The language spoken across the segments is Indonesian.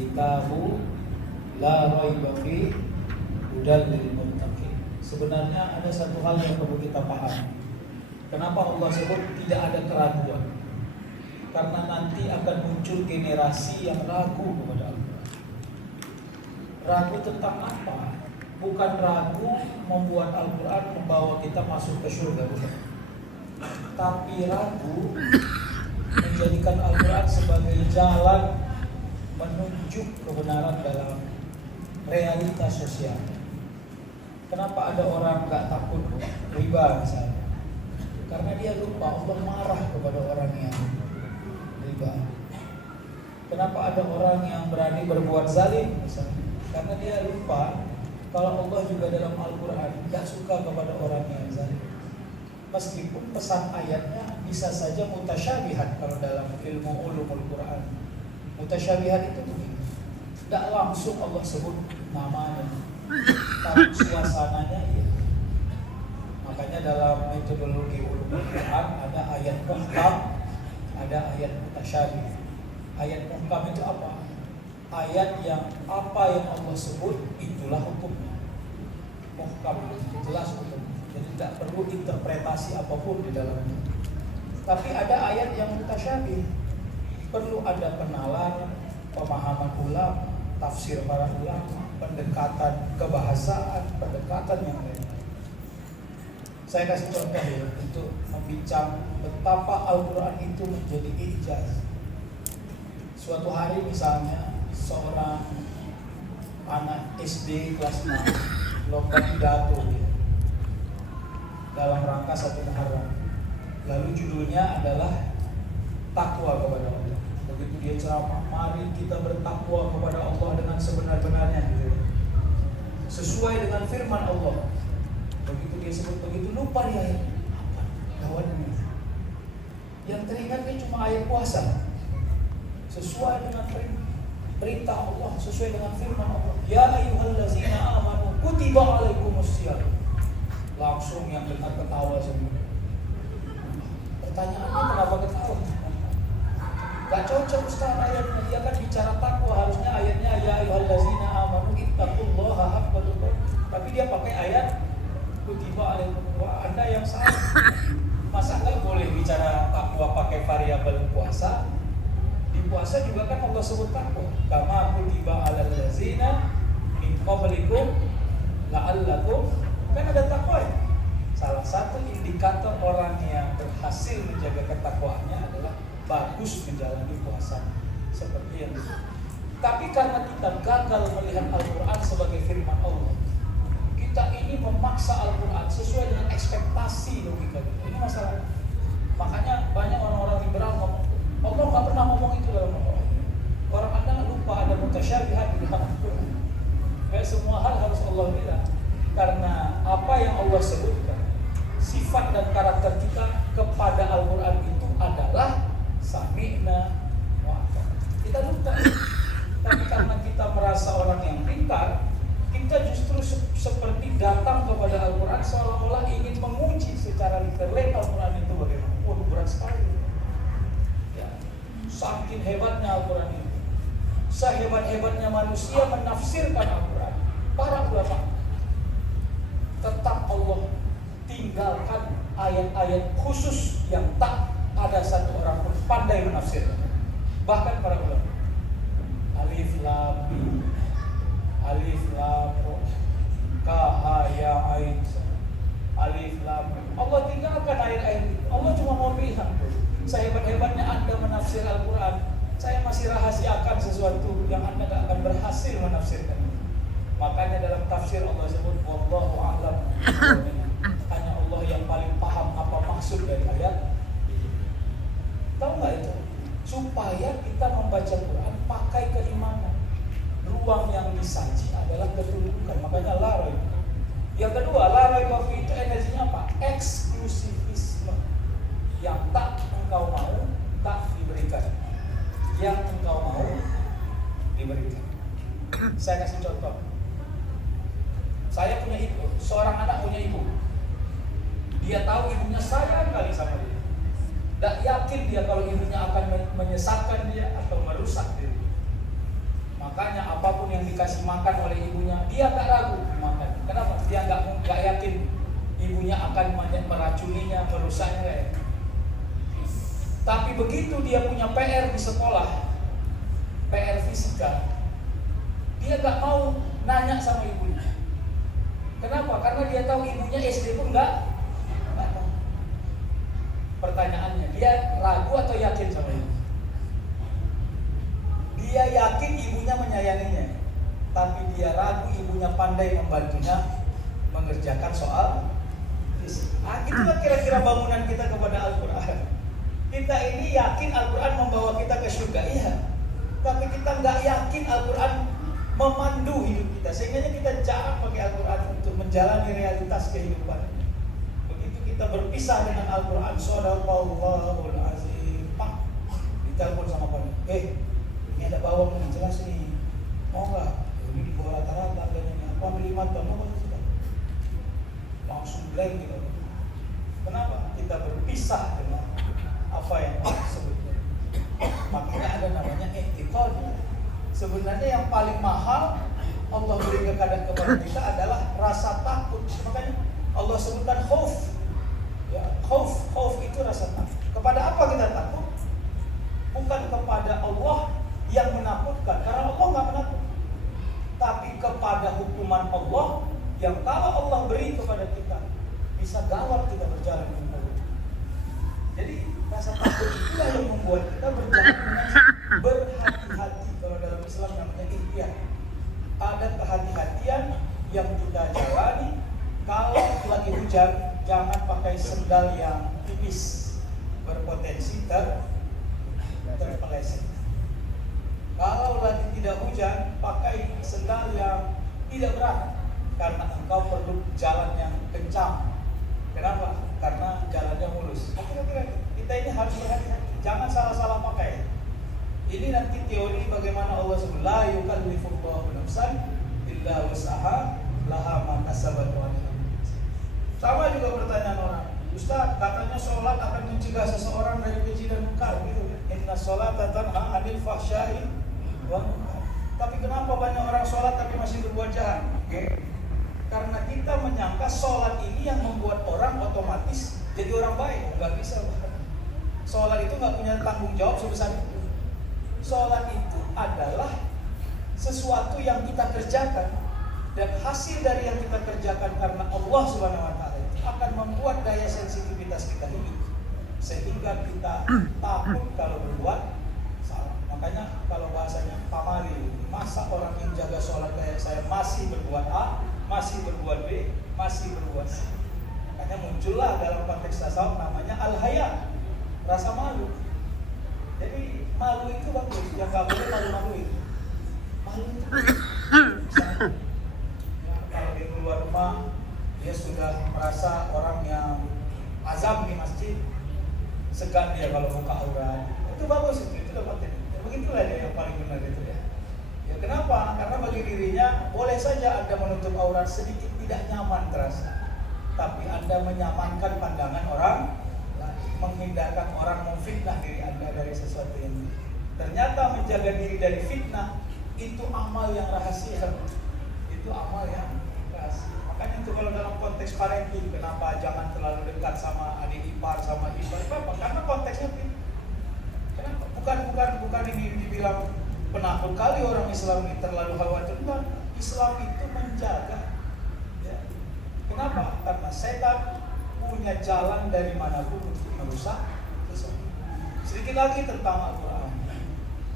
kitabu la raiba fi hudal lil muttaqin. Sebenarnya ada satu hal yang perlu kita pahami. Kenapa Allah sebut tidak ada keraguan? Karena nanti akan muncul generasi yang ragu kepada Al-Quran. Ragu tentang apa? Bukan ragu membuat Al-Quran membawa kita masuk ke surga, bukan. Tapi ragu menjadikan Al-Quran sebagai jalan menunjuk kebenaran dalam realitas sosial. Kenapa ada orang gak takut riba misalnya? Karena dia lupa Allah marah kepada orang yang riba. Kenapa ada orang yang berani berbuat zalim misalnya? Karena dia lupa kalau Allah juga dalam Al-Quran gak suka kepada orang yang zalim. Meskipun pesan ayatnya bisa saja mutasyabihat kalau dalam ilmu ulumul Quran. Mutasyabihat itu begini, tidak langsung Allah sebut namanya, tapi suasananya iya. Makanya dalam metodologi ulumul Quran ada ayat muhkam, ada ayat mutasyabih. Ayat muhkam itu apa? Ayat yang apa yang Allah sebut itulah hukumnya. Muhkam itu jelas hukumnya. Jadi tidak perlu interpretasi apapun di dalamnya. Tapi ada ayat yang mutasyabih, perlu ada penalar, pemahaman ulama, tafsir para ulama, pendekatan kebahasaan, pendekatan yang lain. Saya kasih contoh ya untuk membincang betapa Al-Quran itu menjadi ijaz. Suatu hari misalnya seorang anak SD kelas 6 lomba pidato dalam rangka 1 Muharram. Lalu judulnya adalah takwa kepada Allah. Begitu dia ceramah, mari kita bertakwa kepada Allah dengan sebenar-benarnya gitu. Sesuai dengan firman Allah. Begitu dia sebut begitu, lupa dia ayat. Kawannya. Yang teringat dia cuma ayat puasa. Sesuai dengan perintah Allah, sesuai dengan firman Allah. Ya ayyuhallazina amanu kutiba alaikumussyiyam. Langsung yang dengar ketawa semua. Pertanyaannya kenapa ketawa? Gak cocok Ustaz ayatnya. Dia kan bicara takwa, harusnya ayatnya ya ayyuhallazina amanu ittaqullaha haqqa tuqatih. Tapi dia pakai ayat kutiba alaikum. Wah, Anda yang salah. Masa enggak boleh bicara takwa pakai variabel puasa? Di puasa juga kan Allah sebut takwa. Kama kutiba alal ladzina min qablikum la'allakum, kan ada takwa ya. Salah satu indikator orang yang berhasil menjaga ketakwaannya adalah bagus menjalani puasa seperti yang itu. Tapi karena kita gagal melihat Al-Quran sebagai firman Allah, kita ini memaksa Al-Quran sesuai dengan ekspektasi logika kita. Ini masalah. Makanya banyak orang-orang liberal ngomong, Allah nggak pernah ngomong itu dalam Al-Quran. Orang Anda lupa ada mutasyabihat di dalam Al-Quran. Gak semua hal harus Allah bilang. Karena apa yang Allah sebutkan, sifat dan karakter kita kepada Al-Quran itu adalah sami'na wa'ata'na. Kita lupa. Tapi karena kita merasa orang yang pintar, kita justru seperti datang kepada Al-Quran seolah-olah ingin menguji secara literal Al-Quran itu bagaimana. Waduh, berat sekali ya. Saking hebatnya Al-Quran itu, sehebat-hebatnya manusia menafsirkan Al-Quran, para ulama tetap Allah tinggalkan ayat-ayat khusus yang tak ada satu orang pun pandai menafsirkan. Bahkan para ulama, alif lam mim, alif lam ra, ka ha ya ain, alif lam mim. Allah tinggalkan ayat-ayat itu. Allah cuma mau bilang, sehebat-hebatnya Anda menafsir Al-Quran, saya masih rahasiakan sesuatu yang Anda tidak akan berhasil menafsirkan. Makanya dalam tafsir Allah sebut wallahu a'lam. Hanya Allah yang paling paham apa maksud dari ayat. Tahu nggak itu? Supaya kita membaca Quran pakai keimanan. Ruang yang disaji adalah ketundukan. Makanya la raib. Yang kedua, la raib itu energinya apa? Eksklusivisme. Yang tak engkau mau tak diberikan. Yang engkau mau diberikan. Saya kasih contoh. Saya punya ibu, seorang anak punya ibu. Dia tahu ibunya sayang kali sama dia. Tak yakin dia kalau ibunya akan menyesatkan dia atau merusak diri. Makanya apapun yang dikasih makan oleh ibunya, dia gak ragu makan. Kenapa? Dia gak yakin ibunya akan meracuninya, merusaknya. Tapi begitu dia punya PR di sekolah, PR fisika, dia gak mau nanya sama ibunya. Kenapa? Karena dia tahu ibunya SD pun gak tahu. Pertanyaannya, dia ragu atau yakin sama ibu? Dia yakin ibunya menyayanginya, tapi dia ragu ibunya pandai membantunya mengerjakan soal fisika. Itulah kira-kira bangunan kita kepada Al-Quran. Kita ini yakin Al-Quran membawa kita ke surga, iya. Tapi kita nggak yakin Al-Quran memandu hidup kita. Sehingga kita jarang pakai Al-Quran untuk menjalani realitas kehidupan. Begitu kita berpisah dengan Al-Quran, Shadaqallahul Azim, pak, ditelepon sama kamu, ini ada bawang nih, jelas nih, mau nggak? Ini di bawah rata-rata harganya, aku ambil 5 ton, mau nggak? Langsung blank gitu. Kenapa? Kita berpisah dengan apa yang Allah sebutkan. Makanya ada namanya i'tiqad. Sebenarnya yang paling mahal Allah berikan kepada kita adalah rasa takut. Makanya Allah sebutkan khauf. Ya, khauf itu rasa takut. Kepada apa kita takut? Bukan kepada Allah yang menakutkan, karena Allah nggak menakutkan, tapi kepada hukuman Allah yang kalau Allah beri kepada kita bisa gawat kita berjalan dengan Allah. Jadi rasa takut itulah yang membuat kita berjalan dengan berhati-hati. Kalau dalam Islam namanya ihtiyat. Ada kehati-hatian yang kita jalani. Kalau lagi hujan, jangan pakai sendal yang tipis, berpotensi terpeleset. Kalau lagi tidak hujan, pakai sendal yang tidak berat, karena engkau perlu jalan yang kencang. Kenapa? Karena jalannya mulus. Kira-kira kita ini harus berhati-hati, jangan salah-salah pakai. Ini nanti teori bagaimana Allah sebut la yukallifullahu nafsan illa wus'aha laha ma kasabat wa alayha. Sama juga pertanyaan orang, Ustaz, katanya sholat akan mencegah seseorang dari keji dan munkar, gitu kan? Inna sholata tanha 'anil fahsya'i. Tapi kenapa banyak orang sholat tapi masih berbuat jahat? Karena kita menyangka sholat ini yang membuat orang otomatis jadi orang baik. Nggak bisa. Sholat itu nggak punya tanggung jawab sebesar itu. Sholat itu adalah sesuatu yang kita kerjakan, dan hasil dari yang kita kerjakan karena Allah Subhanahu Wa Taala itu akan membuat daya sensitivitas kita hidup, sehingga kita takut kalau berbuat. Makanya kalau bahasanya pamali, masa orang yang jaga sholat kayak saya masih berbuat A, masih berbuat B, masih berbuat C. Makanya muncullah dalam konteks tasawuf namanya al-haya, rasa malu. Jadi malu itu bagus, yang gak boleh malu-maluin. Malu itu misalnya, kalau dia keluar rumah, dia sudah merasa orang yang azam di masjid, segan dia kalau buka aurat. Itu bagus, itu dapat. Begitulah dia yang paling benar itu ya. Ya kenapa? Karena bagi dirinya boleh saja Anda menutup aurat sedikit tidak nyaman terasa, tapi Anda menyamankan pandangan orang, menghindarkan orang memfitnah diri Anda dari sesuatu yang ternyata menjaga diri dari fitnah itu amal yang rahasia. Itu amal yang rahasia. Makanya itu kalau dalam konteks parenting, kenapa jangan terlalu dekat sama adik ipar, sama ipar bapak? Karena konteksnya fitnah. Bukan ini dibilang penakut kali orang Islam ini terlalu khawatir. Bukan. Islam itu menjaga. Ya. Kenapa? Karena setan punya jalan dari manapun untuk merusak sesuatu. Sedikit lagi tentang Al-Quran.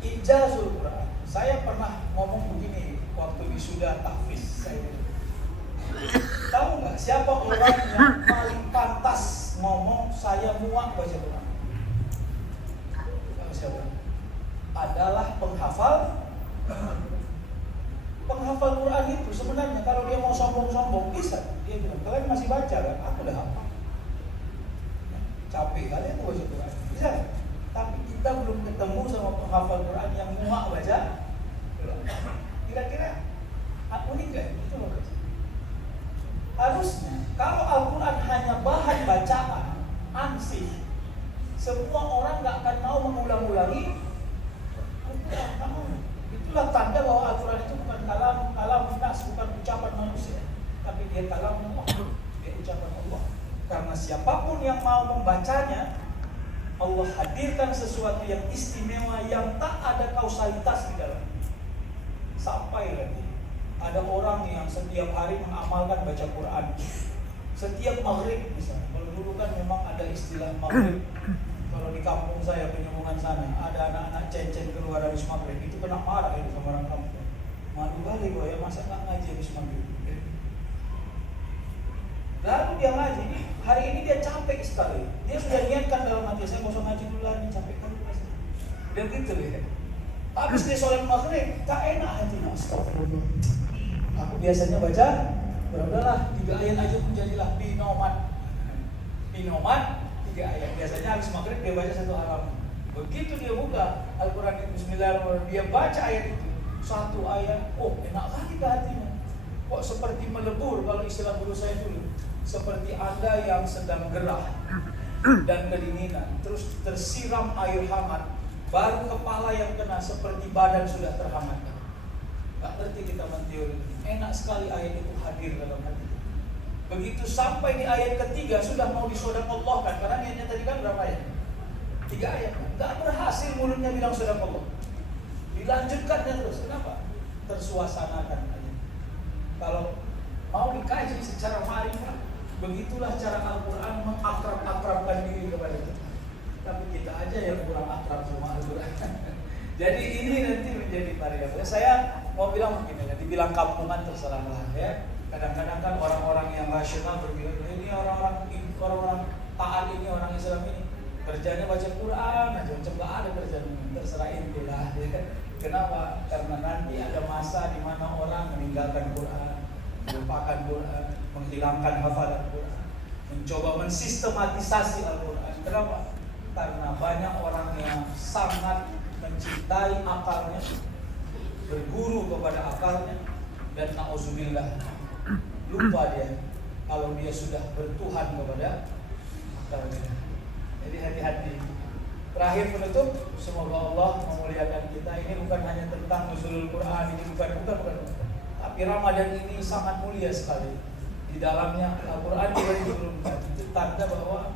Ijazul Quran. Saya pernah ngomong begini waktu wisuda tahfiz saya. Tahu nggak siapa orang yang paling pantas ngomong saya muak baca Quran? Adalah penghafal Quran itu sebenarnya kalau dia mau sombong-sombong bisa. Dia bilang, kalian masih baca kan? Aku udah hafal. Capek kalian tuh baca Quran. Bisa. Tapi kita belum ketemu sama penghafal Quran yang muak baca. Kira-kira unik gak? Itu loh. Harusnya kalau Al-Quran hanya bahan bacaan, ansih, semua orang gak akan mau mengulang-ulangi. Itu Itulah tanda bahwa Al-Quran itu bukan kalam nas, bukan ucapan manusia, tapi dia kalam Allah, dia ucapan Allah. Karena siapapun yang mau membacanya, Allah hadirkan sesuatu yang istimewa yang tak ada kausalitas di dalam. Sampai lagi ada orang yang setiap hari mengamalkan baca Quran. Setiap maghrib misalnya. Kalau dulu kan memang ada istilah maghrib. Kalau di kampung saya, Penyambungan sana, ada anak-anak cen-cen keluar dari maghrib, itu kena marah itu sama orang kampung. Malu kali gue ya, masa nggak ngaji habis maghrib. Lalu dia ngaji, hari ini dia capek sekali. Dia sudah niatkan dalam hati, saya nggak usah ngaji dulu lagi, capek kali rasanya. Dia gitu ya. Habis dia sholat maghrib, tak enak hatinya. Astagfirullah. Aku biasanya baca, udahlah 3 ayat aja pun jadilah binomat. Binomat 3 ayat. Biasanya habis maghrib dia baca 1 halaman. Begitu dia buka Al-Quran itu Bismillahirrahmanirrahim, dia baca ayat itu 1 ayat, oh enak kali ke hatinya. Kok seperti melebur, kalau istilah guru saya dulu, seperti Anda yang sedang gerah dan kedinginan, terus tersiram air hangat, baru kepala yang kena seperti badan sudah terhangatkan. Gak ngerti kita menteori. Enak sekali ayat itu hadir dalam hati. Begitu sampai di ayat ketiga sudah mau disodaqallahkan, karena niatnya tadi kan berapa ayat? 3 ayat. Gak berhasil mulutnya bilang sodaqallah. Dilanjutkan dan terus. Kenapa? Tersuasanakan ayat. Kalau mau dikaji secara ma'rifah, begitulah cara Al-Quran mengakrab-akrabkan diri kepada kita. Tapi kita aja yang kurang akrab sama Al-Quran. Jadi ini nanti menjadi variabel. Saya mau bilang begini, dibilang kampungan terserahlah ya. Kadang-kadang kan orang-orang yang rasional berbilang ini orang-orang taat ini, orang Islam ini kerjanya baca Quran aja, macam nggak ada kerjaan, terserah intilah. Ya. Kenapa? Karena nanti ada masa di mana orang meninggalkan Quran, melupakan Quran, menghilangkan hafalan Quran, mencoba mensistematisasi Al-Quran. Kenapa? Karena banyak orang yang sangat mencintai akalnya, berguru kepada akalnya, dan na'udzubillah, lupa dia kalau dia sudah bertuhan kepada akalnya. Jadi hati-hati. Terakhir penutup, semoga Allah memuliakan kita. Ini bukan hanya tentang nuzulul Quran, ini bukan. Tapi Ramadan ini sangat mulia sekali. Di dalamnya Al-Quran juga diturunkan. Itu tanda bahwa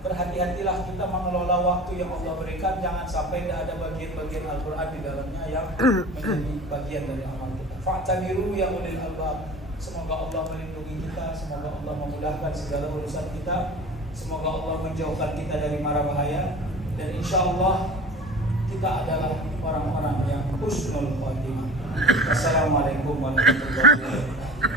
berhati-hatilah kita mengelola waktu yang Allah berikan. Jangan sampai tidak ada bagian-bagian Al-Quran di dalamnya yang menjadi bagian dari amal kita. Fa'tabiru ya ulil albab. Semoga Allah melindungi kita, semoga Allah memudahkan segala urusan kita, semoga Allah menjauhkan kita dari mara bahaya, dan insya Allah kita adalah orang-orang yang husnul khatimah. Assalamualaikum warahmatullahi wabarakatuh.